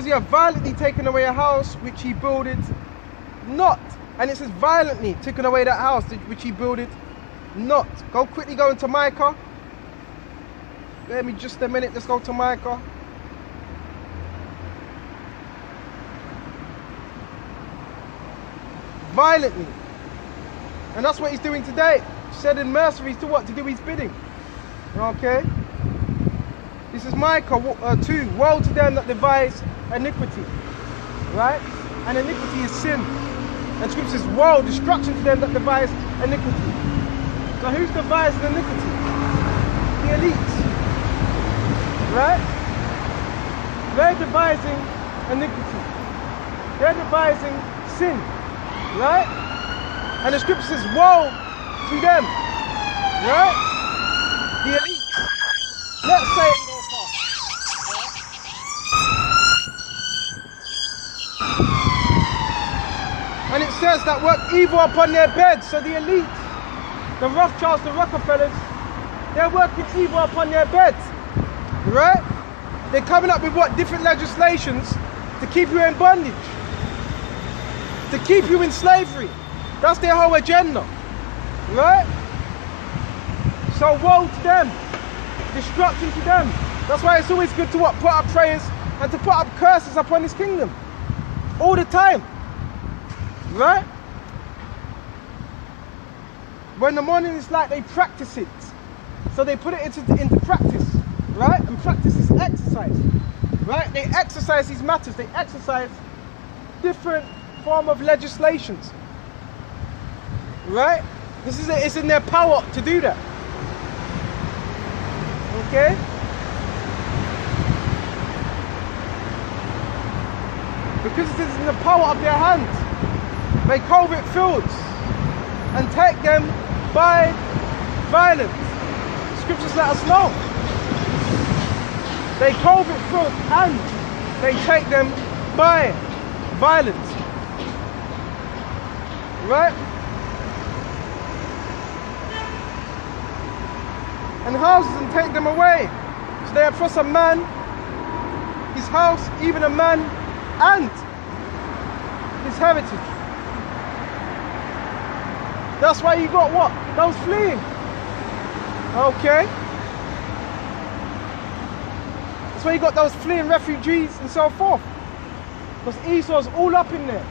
because he hath violently taken away a house which he builded not. And it says violently taken away that house which he builded not. Quickly go into Micah. Let me just a minute, let's go to Micah. Violently. And that's what he's doing today. Shedding mercenaries to what? To do his bidding. Okay? This is Micah 2. Woe to them that devise iniquity. Right? And iniquity is sin. And scripture says, woe, destruction to them that devise iniquity. So who's devising iniquity? The elites. Right? They're devising iniquity. They're devising sin. Right? And the scripture says, woe to them. Right? The elites. Let's say it go fast. Right? And it says that work evil upon their beds. So the elites, the Rothschilds, the Rockefellers, they're working evil upon their beds. Right? They're coming up with what? Different legislations to keep you in bondage. To keep you in slavery. That's their whole agenda. Right? So woe to them. Destruction to them. That's why it's always good to what? Put up prayers and to put up curses upon this kingdom. All the time. Right? When the morning is light, they practice it. So they put it into practice. Right? And practice is exercise. Right? They exercise these matters. They exercise different form of legislations. Right? It's in their power to do that. Okay? Because it is in the power of their hands. They covet fields and take them by violence. Scriptures let us know. They covet fields and they take them by violence. Right? And houses and take them away. So they oppress a man, his house, even a man, and his heritage. That's why you got what? Those fleeing. Okay? That's why you got those fleeing refugees and so forth. Because Esau's all up in there.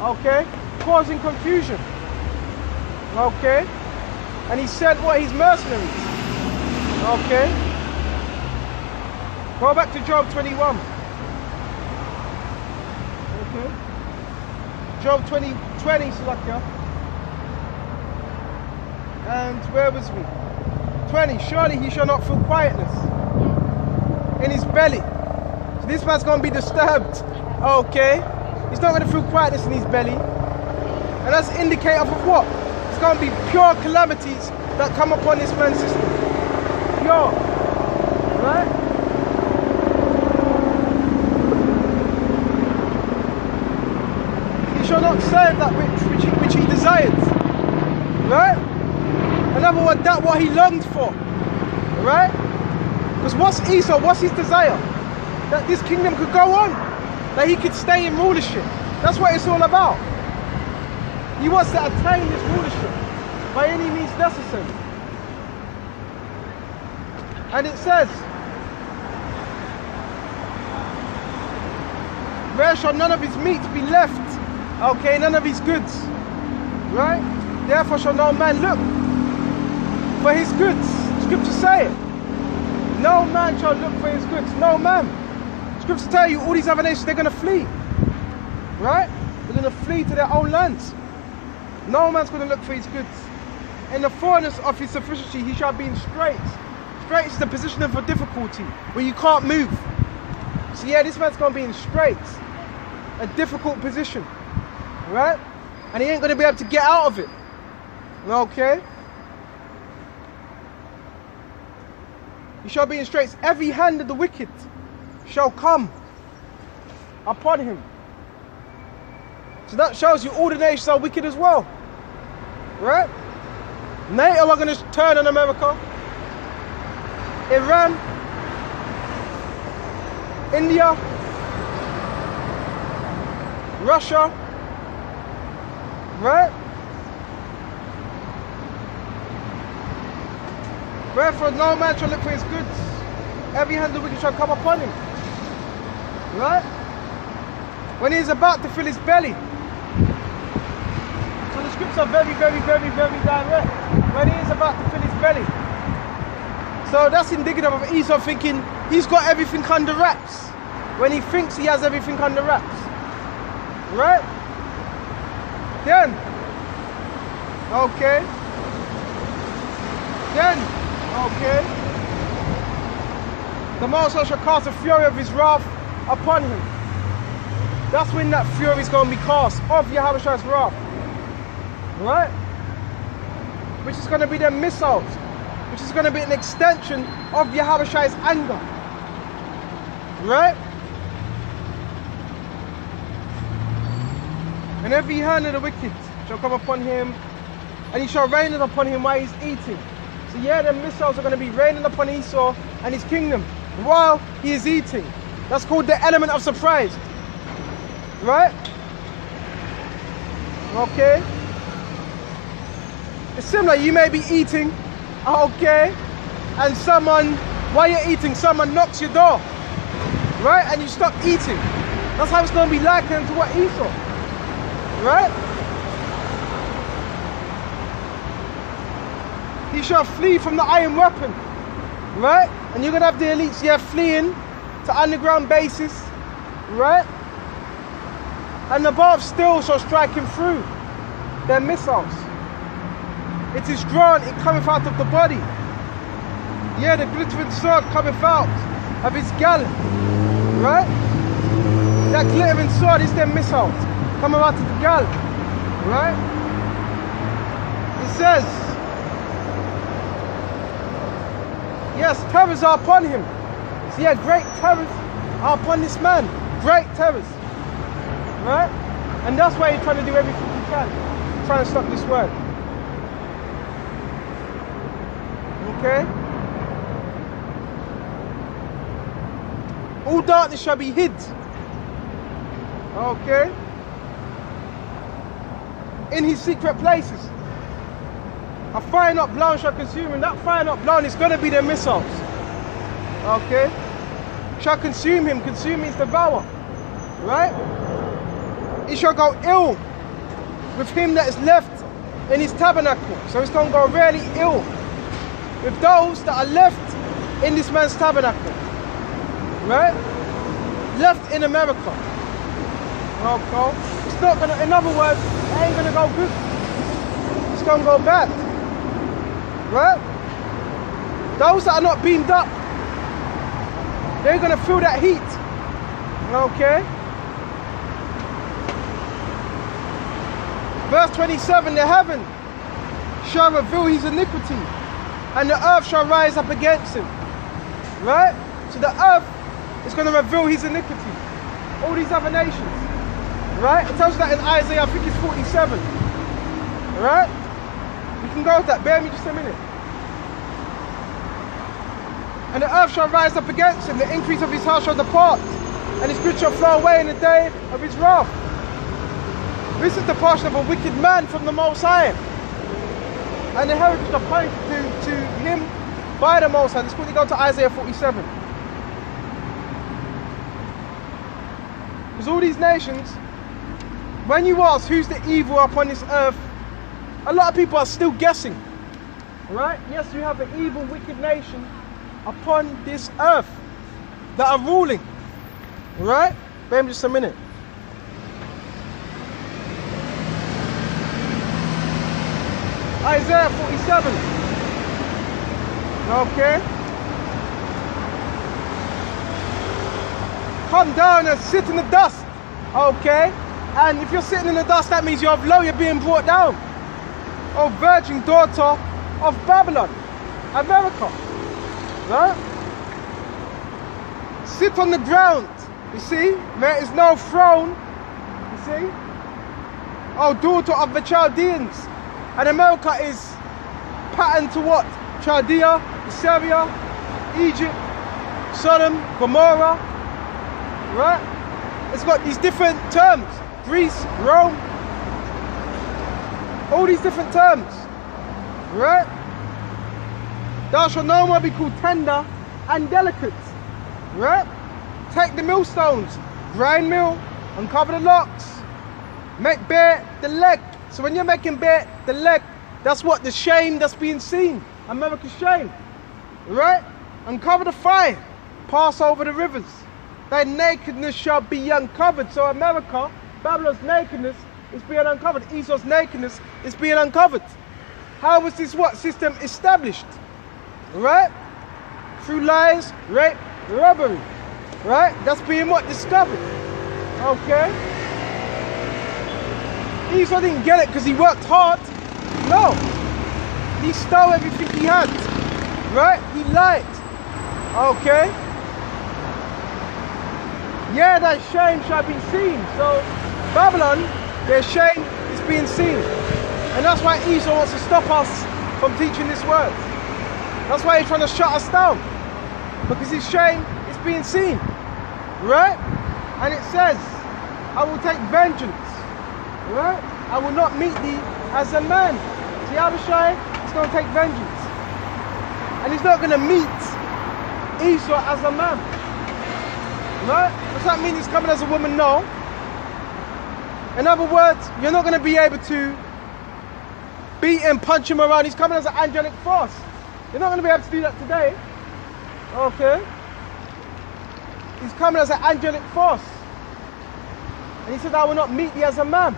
Okay? Causing confusion. Okay? And he said what? He's mercenaries. Okay? Go back to Job 21. Okay? Job 20, Salakia. And where was we? 20. Surely he shall not feel quietness in his belly. So this man's going to be disturbed. Okay? He's not going to feel quietness in his belly. And that's an indicator of what? It's going to be pure calamities that come upon this man's system. Pure. Right? He shall not serve that which he desires. Right? In other words, that's what he longed for. Right? Because what's Esau? What's his desire? That this kingdom could go on. That he could stay in rulership. That's what it's all about. He wants to attain this rulership by any means necessary. And it says, where shall none of his meat be left? Okay, none of his goods. Right? Therefore shall no man look for his goods. Scripture say it. No man shall look for his goods. No man. Scripture tell you all these other nations, they're going to flee. Right? They're going to flee to their own lands. No man's going to look for his goods. In the fullness of his sufficiency, he shall be in straits. Straits is the position of a difficulty, where you can't move. So yeah, this man's going to be in straits. A difficult position. Right? And he ain't going to be able to get out of it. Okay? He shall be in straits. Every hand of the wicked shall come upon him. So that shows you all the nations are wicked as well. Right? NATO are going to turn on America. Iran. India. Russia, right? Wherefore no man shall look for his goods. Every hand of the wicked shall come upon him. Right? When he is about to fill his belly. So the scriptures are very, very, very, very direct. When he is about to fill his belly. So that's indicative of Esau thinking he's got everything under wraps. When he thinks he has everything under wraps. Right? Then. Okay. Then. Okay. The Most High shall cast the fury of his wrath upon him. That's when that fury is going to be cast of Yahweh's wrath. Right? Which is going to be the missiles. Which is going to be an extension of Yahweh's anger. Right? And every hand of the wicked shall come upon him, and he shall rain it upon him while he's eating. So yeah, the missiles are going to be raining upon Esau and his kingdom while he is eating. That's called the element of surprise. Right? Okay. It's similar, you may be eating, okay, and someone, while you're eating, someone knocks your door. Right? And you stop eating. That's how it's going to be likened to what Esau. Right? He shall flee from the iron weapon. Right? And you're going to have the elites here fleeing to underground bases. Right? And the bar of steel shall strike him through their missiles. It is drawn, it cometh out of the body. Yeah, the glittering sword cometh out of his gallon. Right? That glittering sword is their missiles coming out of the gallon. Right? It says, yes, terrors are upon him. So yeah, great terrors are upon this man. Great terrors. Right? And that's why he's trying to do everything he can. Trying to stop this word. Okay? All darkness shall be hid. Okay? In his secret places. A fire not blown shall consume him. That fire not blown is going to be the missiles. Okay? Shall consume him. Consume means devour. Right? He shall go ill with him that is left in his tabernacle. So it's going to go really ill with those that are left in this man's tabernacle. Right? Left in America. Okay? It's not going to, in other words, it ain't going to go good. It's going to go bad. Right? Those that are not beamed up, they're going to feel that heat. Okay? Verse 27, the heaven shall reveal his iniquity, and the earth shall rise up against him. Right? So the earth is going to reveal his iniquity. All these other nations. Right? It tells you that in Isaiah, I think it's 47. Right? You can go with that. Bear me just a minute. And the earth shall rise up against him. The increase of his house shall depart, and his goods shall flow away in the day of his wrath. This is the portion of a wicked man from the Most High. And the heritage appointed to him by the Most High. Let's quickly go to Isaiah 47. Because all these nations, when you ask who's the evil upon this earth, a lot of people are still guessing. Right? Yes, you have an evil, wicked nation upon this earth that are ruling. Right? Bear me just a minute. Isaiah 47. Okay. Come down and sit in the dust. Okay. And if you're sitting in the dust, that means you're low, you're being brought down. Oh, virgin daughter of Babylon, America. Right? Sit on the ground. You see? There is no throne. You see? Oh, daughter of the Chaldeans. And America is patterned to what? Chaldea, Syria, Egypt, Sodom, Gomorrah. Right? It's got these different terms Greece, Rome, all these different terms, right? Thou shalt no more be called tender and delicate, right? Take the millstones, grind mill, uncover the locks, make bare the leg. So when you're making bare the leg, that's what the shame that's being seen, America's shame, right? Uncover the fire, pass over the rivers. Thy nakedness shall be uncovered. So America, Babylon's nakedness is being uncovered. Esau's nakedness is being uncovered. How was this what system established? Right? Through lies, rape, robbery. Right? That's being what? Discovered. Okay? Esau didn't get it because he worked hard. No. He stole everything he had. Right? He lied. Okay? Yeah, thy shame shall be seen. So Babylon, their shame is being seen. And that's why Esau wants to stop us from teaching this word. That's why he's trying to shut us down. Because his shame is being seen. Right? And it says, I will take vengeance. Right? I will not meet thee as a man. See, Abishai is going to take vengeance. And he's not going to meet Esau as a man. Right? Does that mean he's coming as a woman? No. In other words, you're not going to be able to beat him, punch him around. He's coming as an angelic force. You're not going to be able to do that today. Okay? He's coming as an angelic force. And he said, I will not meet thee as a man.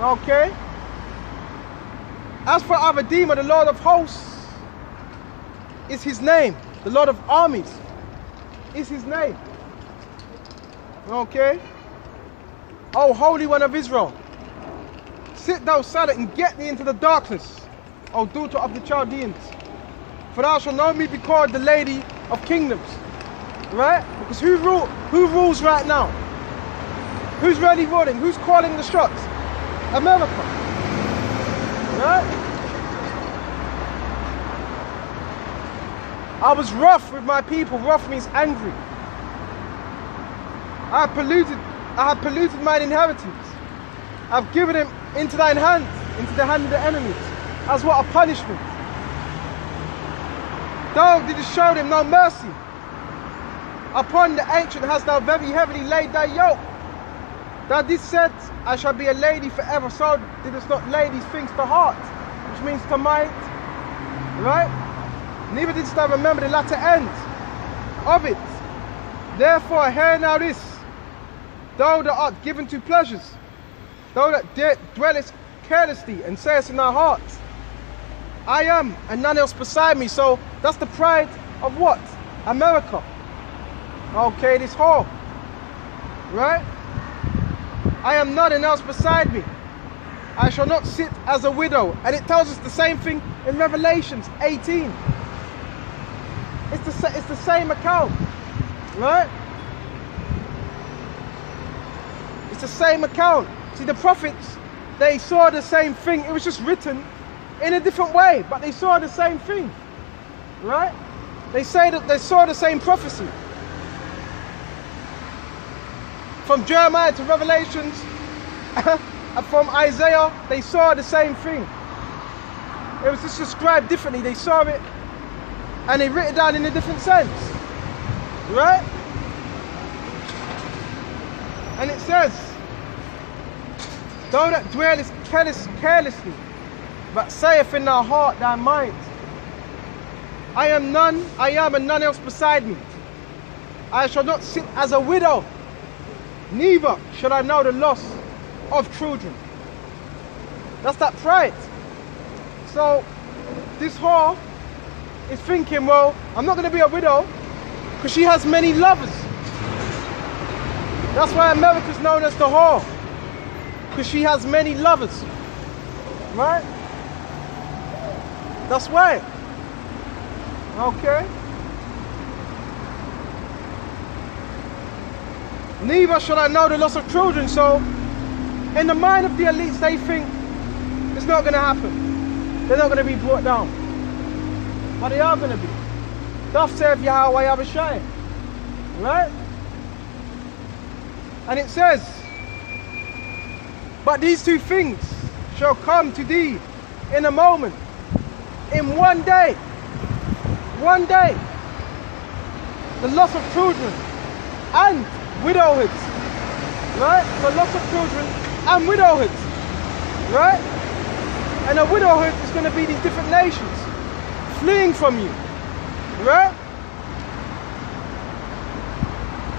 Okay? As for our Redeemer, the Lord of hosts is his name. The Lord of armies is his name. Okay? O Holy One of Israel, sit thou silent and get thee into the darkness, O daughter of the Chaldeans. For thou shalt know me be called the Lady of Kingdoms. Right? Because who rules right now? Who's really ruling? Who's calling the shots? America. Right? I was rough with my people. Rough means angry. I have polluted mine inheritance. I've given him into thine hand, into the hand of the enemies, as what a punishment. Thou didst show them no mercy. Upon the ancient hast thou very heavily laid thy yoke. Thou didst said, I shall be a lady forever, so didst not lay these things to heart, which means to mind, right? Neither didst thou remember the latter end of it. Therefore, hear now this, thou that art given to pleasures, thou that dwellest carelessly and sayest in thy heart, I am, and none else beside me. So that's the pride of what? America. Okay, this whore. Right? I am none else beside me. I shall not sit as a widow. And it tells us the same thing in Revelations 18. It's the same account. Right? It's the same account. See, the prophets, they saw the same thing. It was just written in a different way, but they saw the same thing. Right? They say that they saw the same prophecy. From Jeremiah to Revelations, and from Isaiah, they saw the same thing. It was just described differently. They saw it, and they wrote it down in a different sense. Right? And it says, thou that dwellest carelessly, but saith in thy heart thy mind, I am, and none else beside me. I shall not sit as a widow, neither shall I know the loss of children. That's that pride. So this whore is thinking, well, I'm not going to be a widow because she has many lovers. That's why America's known as the whore, because she has many lovers. Right? That's why. Okay? Neither shall I know the loss of children. So, in the mind of the elites, they think it's not going to happen. They're not going to be brought down. But they are going to be. Thus saith Yahweh Abishai. Right? And it says, But these two things shall come to thee in a moment, in one day. One day. The loss of children and widowhoods. Right? The loss of children and widowhoods. Right? And a widowhood is going to be these different nations fleeing from you. Right?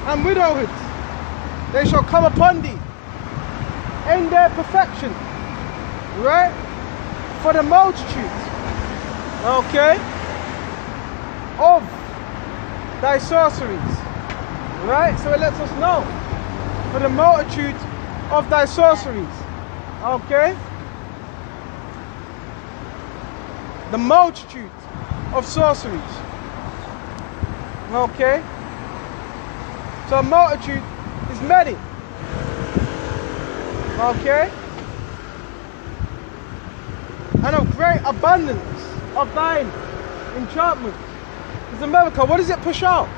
And widowhoods, they shall come upon thee in their perfection. Right? For the multitude. Okay? Of thy sorceries. Right? So it lets us know. For the multitude of thy sorceries. Okay? The multitude of sorceries. Okay? So a multitude is many. Okay? And of great abundance of thine enchantments. Because America, what does it push out?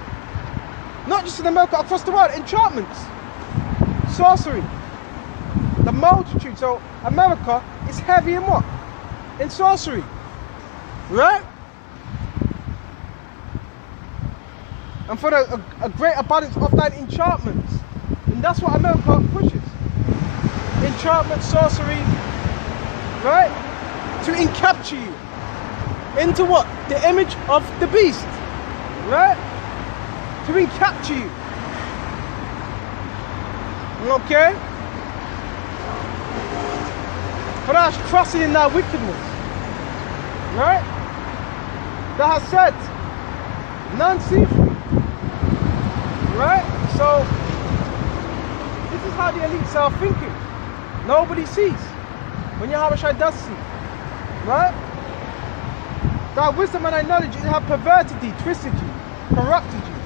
Not just in America, across the world, enchantments. Sorcery. The multitude. So America is heavy in what? In sorcery. Right? And for a great abundance of thine enchantments. And that's what America pushes. Enchantment, sorcery. Right? To encapture you. Into what? The image of the beast. Right? To encapture you. Okay? For thou hast trusted in thy wickedness. Right? Thou hast said, none see thee. Right? So, this is how the elites are thinking. Nobody sees. When Yahushua does see. Right? Thy wisdom and thy knowledge have perverted thee, twisted you, corrupted you.